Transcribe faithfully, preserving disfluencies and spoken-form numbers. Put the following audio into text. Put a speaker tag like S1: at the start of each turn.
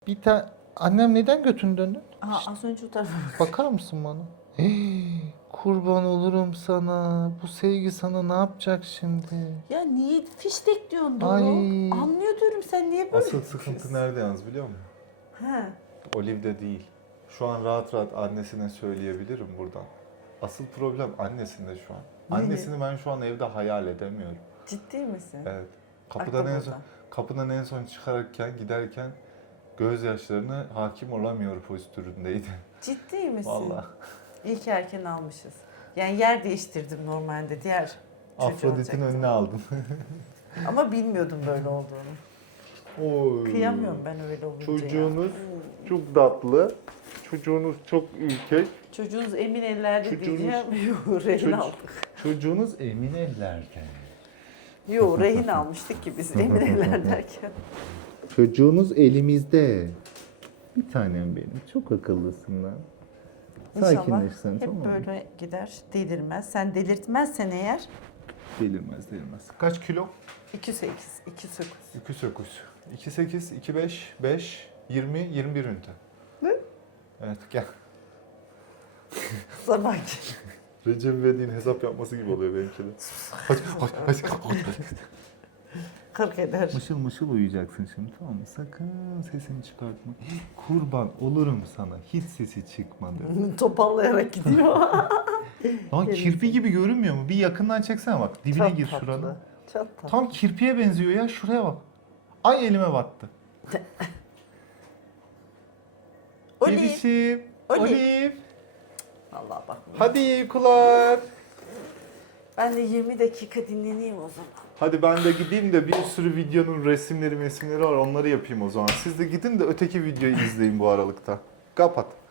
S1: Bir tane annem neden götünü döndün?
S2: Aa, az önce o tarafa.
S1: Bakar mısın bana? Hii, kurban olurum sana. Bu sevgi sana ne yapacak şimdi?
S2: Ya niye fiştek diyorsun Doruk?
S1: Ay.
S2: Anlıyor diyorum, sen niye böyle
S3: Asıl sıkıntı nerede yalnız biliyor musun?
S2: He.
S3: Oliv'de değil. Şu an rahat rahat annesine söyleyebilirim buradan. Asıl problem annesinde şu an.
S2: Niye?
S3: Annesini ben şu an evde hayal edemiyorum.
S2: Ciddi misin?
S3: Evet. Kapıdan
S2: Aklı
S3: en son,
S2: burada.
S3: kapıdan en son çıkarken giderken gözyaşlarına hakim olamıyor postüründeydi.
S2: Ciddi misin?
S3: Vallahi.
S2: İyi ki erken almışız. Yani yer değiştirdim normalde diğer çocuğu
S3: Afrodit'in
S2: olacaktı.
S3: önüne aldım.
S2: Ama bilmiyordum böyle olduğunu.
S3: Oy.
S2: Kıyamıyorum ben öyle olunca
S3: Çocuğunuz
S2: ya.
S3: çok tatlı. Çocuğunuz çok ülkek.
S2: Çocuğunuz emin ellerde
S3: Çocuğunuz-
S2: diyeceğim. Yo, rehin
S3: Çocuk-
S2: aldık.
S3: Çocuğunuz emin ellerde.
S2: Yo, rehin almıştık ki biz emin eller derken.
S3: Çocuğunuz elimizde. Bir tanem benim. Çok akıllısın lan.
S2: İnşallah
S3: Sakinleşsen
S2: hep
S3: tamam mı?
S2: böyle gider, delirmez. Sen delirtmezsen eğer
S3: Delirmez delirmez. Kaç kilo?
S2: iki sekiz, iki sekiz.
S3: iki dokuz. iki sekiz, iki beş, beş, yirmi, yirmi bir ünite.
S2: Ne?
S3: Evet gel.
S2: Zaman
S3: Recep İvedik'in hesap yapması gibi oluyor benimki de. Hadi hadi hadi. hadi.
S2: kırk eder.
S3: Mışıl mışıl uyuyacaksın şimdi tamam mı? Sakın sesini çıkartma. Kurban olurum sana. Hiç sesi çıkmadı.
S2: Topallayarak gidiyor.
S3: Lan
S2: Gelin.
S3: kirpi gibi görünmüyor mu? Bir yakından çeksene bak. Dibine
S2: Çok
S3: gir
S2: tatlı,
S3: şurada.
S2: Çok tatlı.
S3: Tam kirpiye benziyor ya. Şuraya bak. Ay elime battı.
S2: Oliv.
S3: Bebişim.
S2: Oliv.
S3: Oliv.
S2: Allah bak.
S3: Hadi iyi uykular.
S2: Ben de yirmi dakika dinleneyim o zaman.
S3: Hadi ben de gideyim de bir sürü videonun resimleri mesimleri var onları yapayım o zaman. Siz de gidin de öteki videoyu izleyin bu aralıkta. Kapat.